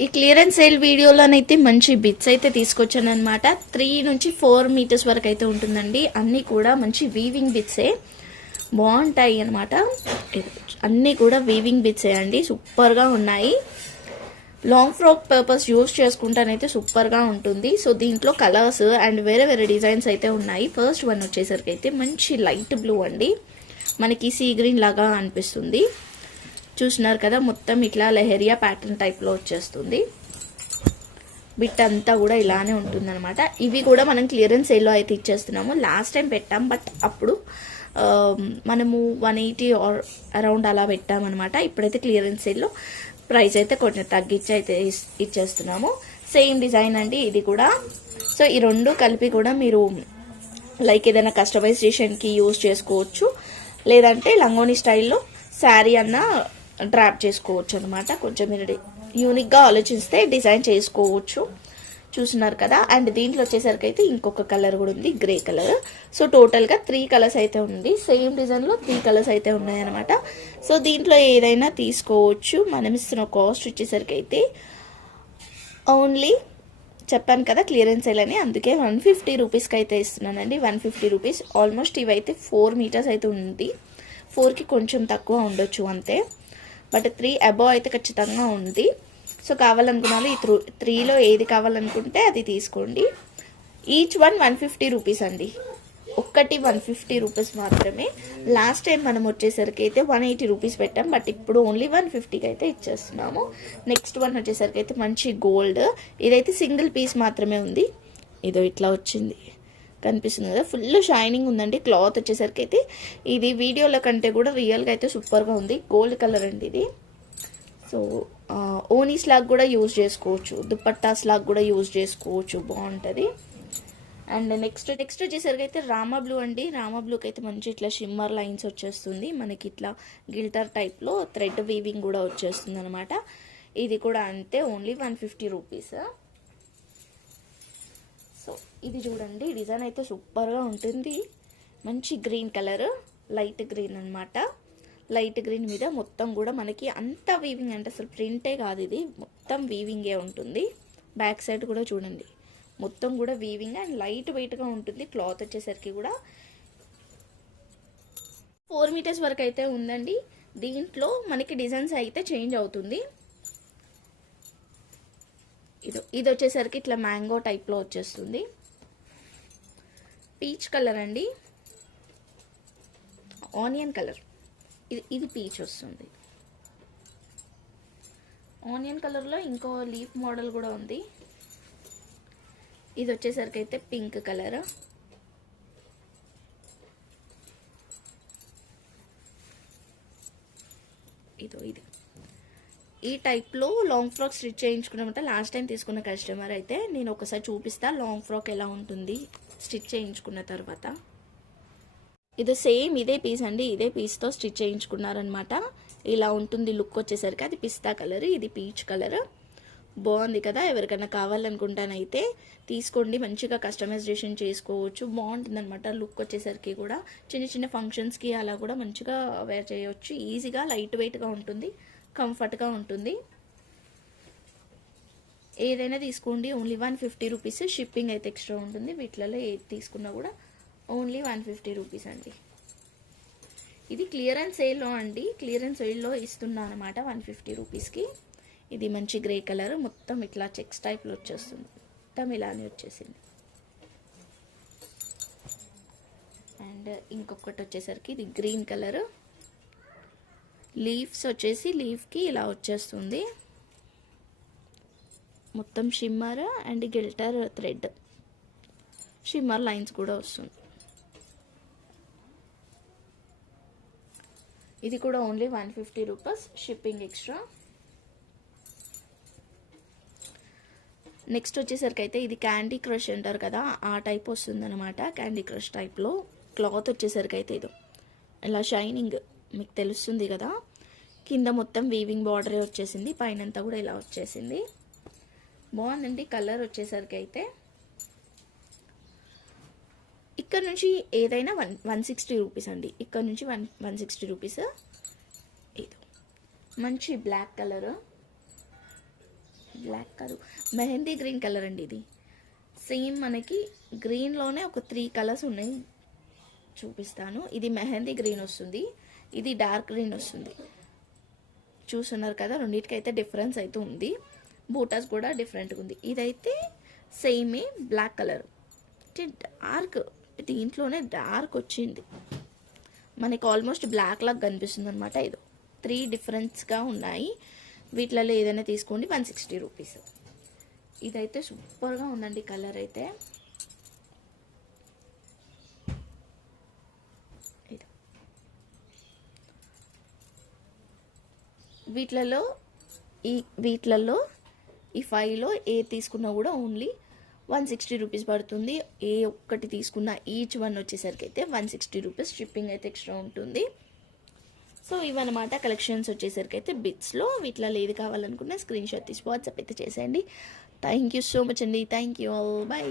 ఈ clearance sale వీడియోలోనైతే మంచి bits అయితే తీసుకొచ్చాను అనమాట. 3 నుంచి 4 మీటర్స్ వరకు అయితే ఉంటుందండి. అన్నీ కూడా మంచి వీవింగ్ బిట్సే బాగుంటాయి అనమాట. అన్నీ కూడా వీవింగ్ బిట్సే అండి, సూపర్గా ఉన్నాయి. లాంగ్ ఫ్రాక్ పర్పస్ యూజ్ చేసుకుంటానైతే సూపర్గా ఉంటుంది. సో దీంట్లో కలర్స్ అండ్ వేరే వేరే డిజైన్స్ అయితే ఉన్నాయి. ఫస్ట్ వన్ వచ్చేసరికి అయితే మంచి లైట్ బ్లూ అండి, మనకి సీ గ్రీన్ లాగా అనిపిస్తుంది. చూస్తున్నారు కదా, మొత్తం ఇట్లా లెహరియా ప్యాటర్న్ టైప్లో వచ్చేస్తుంది. బిట్ అంతా కూడా ఇలానే ఉంటుందన్నమాట. ఇవి కూడా మనం క్లియరెన్స్ సేల్లో అయితే ఇచ్చేస్తున్నాము. లాస్ట్ టైం పెట్టాం, బట్ అప్పుడు మనము 180 ఆర్ అరౌండ్ అలా పెట్టామన్నమాట. ఇప్పుడైతే క్లియరెన్స్ సేల్లో ప్రైస్ అయితే కొంచెం తగ్గించి అయితే ఇచ్చేస్తున్నాము. సేమ్ డిజైన్ అండి ఇది కూడా. సో ఈ రెండు కలిపి కూడా మీరు లైక్ ఏదైనా కస్టమైజేషన్కి యూజ్ చేసుకోవచ్చు, లేదంటే లంగోని స్టైల్లో శారీ అన్న డ్రాప్ చేసుకోవచ్చు అనమాట. కొంచెం మీరు యూనిక్గా ఆలోచిస్తే డిజైన్ చేసుకోవచ్చు. చూస్తున్నారు కదా. అండ్ దీంట్లో వచ్చేసరికి అయితే ఇంకొక కలర్ కూడా ఉంది, గ్రే కలర్. సో టోటల్గా 3 కలర్స్ అయితే ఉంది. సేమ్ డిజైన్లో 3 కలర్స్ అయితే ఉన్నాయన్నమాట. సో దీంట్లో ఏదైనా తీసుకోవచ్చు. మనం ఇస్తున్న కాస్ట్ వచ్చేసరికి అయితే ఓన్లీ చెప్పాను కదా క్లియరెన్స్ సేల్ అని, అందుకే 150 రూపీస్కి అయితే ఇస్తున్నానండి. 150 రూపీస్. ఆల్మోస్ట్ ఇవైతే 4 మీటర్స్ అయితే ఉంది. 4కి కొంచెం తక్కువ ఉండొచ్చు అంతే, బట్ 3 అబోవ్ అయితే ఖచ్చితంగా ఉంది. సో కావాలనుకున్నాను ఈ 3లో ఏది కావాలనుకుంటే అది తీసుకోండి. ఈచ్ వన్ 150 రూపీస్ అండి, ఒక్కటి 150 రూపీస్ మాత్రమే. లాస్ట్ టైం మనం వచ్చేసరికి అయితే 180 రూపీస్ పెట్టాం, బట్ ఇప్పుడు ఓన్లీ 150కి అయితే ఇచ్చేస్తున్నాము. నెక్స్ట్ వన్ వచ్చేసరికి అయితే మంచి గోల్డ్, ఇదైతే సింగిల్ పీస్ మాత్రమే ఉంది. ఇదో ఇట్లా వచ్చింది, కనిపిస్తుంది కదా, ఫుల్ షైనింగ్ ఉందండి. క్లాత్ వచ్చేసరికి అయితే ఇది వీడియోల కంటే కూడా రియల్గా అయితే సూపర్గా ఉంది. గోల్డ్ కలర్ అండి ఇది. సో ఓనీస్ లాగా కూడా యూజ్ చేసుకోవచ్చు, దుపట్టాస్ లాగా కూడా యూజ్ చేసుకోవచ్చు, బాగుంటుంది. అండ్ నెక్స్ట్ వచ్చేసరికి అయితే రామా బ్లూ అండి. రామా బ్లూకి అయితే మంచి ఇట్లా షిమ్మర్ లైన్స్ వచ్చేస్తుంది, మనకి ఇట్లా గిల్టర్ టైప్లో థ్రెడ్ వీవింగ్ కూడా వచ్చేస్తుంది అనమాట. ఇది కూడా అంతే, ఓన్లీ 150 రూపీస్. సో ఇది చూడండి, డిజైన్ అయితే సూపర్గా ఉంటుంది. మంచి గ్రీన్ కలర్, లైట్ గ్రీన్ అనమాట. లైట్ గ్రీన్ మీద మొత్తం కూడా మనకి అంత వీవింగ్, అంటే అసలు ప్రింటే కాదు ఇది, మొత్తం వీవింగే ఉంటుంది. బ్యాక్ సైడ్ కూడా చూడండి, మొత్తం కూడా వీవింగ్ అండ్ లైట్ వెయిట్గా ఉంటుంది. క్లాత్ వచ్చేసరికి కూడా 4 మీటర్స్ వరకు అయితే ఉందండి. దీంట్లో మనకి డిజైన్స్ అయితే చేంజ్ అవుతుంది. ఇది వచ్చేసరికి ఇట్లా మ్యాంగో టైప్లో వచ్చేస్తుంది. పీచ్ కలర్ అండి, ఆనియన్ కలర్. ఇది పీచ్ వస్తుంది. ఆనియన్ కలర్లో ఇంకో లీఫ్ మోడల్ కూడా ఉంది. ఇది వచ్చేసరికి అయితే పింక్ కలర్. ఇది ఈ టైప్లో లాంగ్ ఫ్రాక్ స్టిచ్ చేయించుకున్నామంటే లాస్ట్ టైం తీసుకున్న కస్టమర్ అయితే, నేను ఒకసారి చూపిస్తా లాంగ్ ఫ్రాక్ ఎలా ఉంటుంది స్టిచ్ చేయించుకున్న తర్వాత. ఇది సేమ్ ఇదే పీస్ అండి, ఇదే పీస్తో స్టిచ్ చేయించుకున్నారనమాట. ఇలా ఉంటుంది లుక్ వచ్చేసరికి. అది పిస్తా కలర్, ఇది పీచ్ కలర్. బాగుంది కదా. ఎవరికైనా కావాలనుకుంటానైతే తీసుకోండి, మంచిగా కస్టమైజేషన్ చేసుకోవచ్చు, బాగుంటుంది అనమాట. లుక్ వచ్చేసరికి కూడా చిన్న చిన్న ఫంక్షన్స్కి అలా కూడా మంచిగా వేర్ చేయవచ్చు. ఈజీగా లైట్ వెయిట్గా ఉంటుంది, కంఫర్ట్గా ఉంటుంది. ఏదైనా తీసుకోండి, ఓన్లీ 150 రూపీస్. షిప్పింగ్ అయితే ఎక్స్ట్రా ఉంటుంది. వీటిలలో ఏది తీసుకున్నా కూడా ఓన్లీ 150 రూపీస్ అండి. ఇది క్లియరెన్స్ సేల్లో అండి, క్లియరెన్స్ సేల్లో ఇస్తున్నా అనమాట 150 రూపీస్కి. ఇది మంచి గ్రే కలర్, మొత్తం ఇట్లా చెక్స్ టైప్లో వచ్చేస్తుంది, మొత్తం ఇలానే వచ్చేసింది. అండ్ ఇంకొకటి వచ్చేసరికి ఇది గ్రీన్ కలర్, లీవ్స్ వచ్చేసి లీఫ్కి ఇలా వచ్చేస్తుంది, మొత్తం shimmer and గిల్టర్ thread shimmer lines కూడా వస్తుంది. ఇది కూడా only 150 rupees, shipping extra. Next వచ్చేసరికి అయితే ఇది క్యాండీ క్రష్ అంటారు కదా, ఆ టైప్ వస్తుంది అనమాట. క్యాండీ క్రష్ టైప్లో క్లాత్ వచ్చేసరికి అయితే ఇది ఇలా షైనింగ్ మీకు తెలుస్తుంది కదా. కింద మొత్తం వీవింగ్ బార్డరే వచ్చేసింది, పైనంతా కూడా ఇలా వచ్చేసింది. బాగుందండి కలర్ వచ్చేసరికి అయితే. ఇక్కడ నుంచి ఏదైనా 160 రూపీస్ అండి. ఇక్కడ నుంచి 160 రూపీస్. ఇది మంచి బ్లాక్ కలర్, బ్లాక్ కాదు, మెహందీ గ్రీన్ కలర్ అండి ఇది. సేమ్ మనకి గ్రీన్లోనే ఒక 3 కలర్స్ ఉన్నాయి, చూపిస్తాను. ఇది మెహందీ గ్రీన్ వస్తుంది, ఇది డార్క్ గ్రీన్ వస్తుంది. చూస్తున్నారు కదా, రెండింటికైతే డిఫరెన్స్ అయితే ఉంది. బూటాస్ కూడా డిఫరెంట్గా ఉంది. ఇదైతే సేమే బ్లాక్ కలర్, డార్క్, దీంట్లోనే డార్క్ వచ్చింది మనకి, ఆల్మోస్ట్ బ్లాక్ లాగా కనిపిస్తుంది అనమాట. ఇది 3 డిఫరెన్స్గా ఉన్నాయి. వీటిలలో ఏదైనా తీసుకోండి, 160 రూపీస్. ఇదైతే సూపర్గా ఉందండి కలర్ అయితే. వీటిలలో ఈ 5లో ఏ తీసుకున్నా కూడా ఓన్లీ 160 రూపీస్ పడుతుంది. ఏ ఒక్కటి తీసుకున్నా ఈచ్ వన్ వచ్చేసరికి అయితే 160 రూపీస్, షిప్పింగ్ అయితే ఎక్స్ట్రా ఉంటుంది. సో ఇవన్నమాట కలెక్షన్స్ వచ్చేసరికి అయితే బిట్స్లో. వీటిలో ఏది కావాలనుకున్నా స్క్రీన్ షాట్ తీసి వాట్సాప్ అయితే చేసేయండి. థ్యాంక్ యూ సో మచ్ అండి. Thank you all. బై.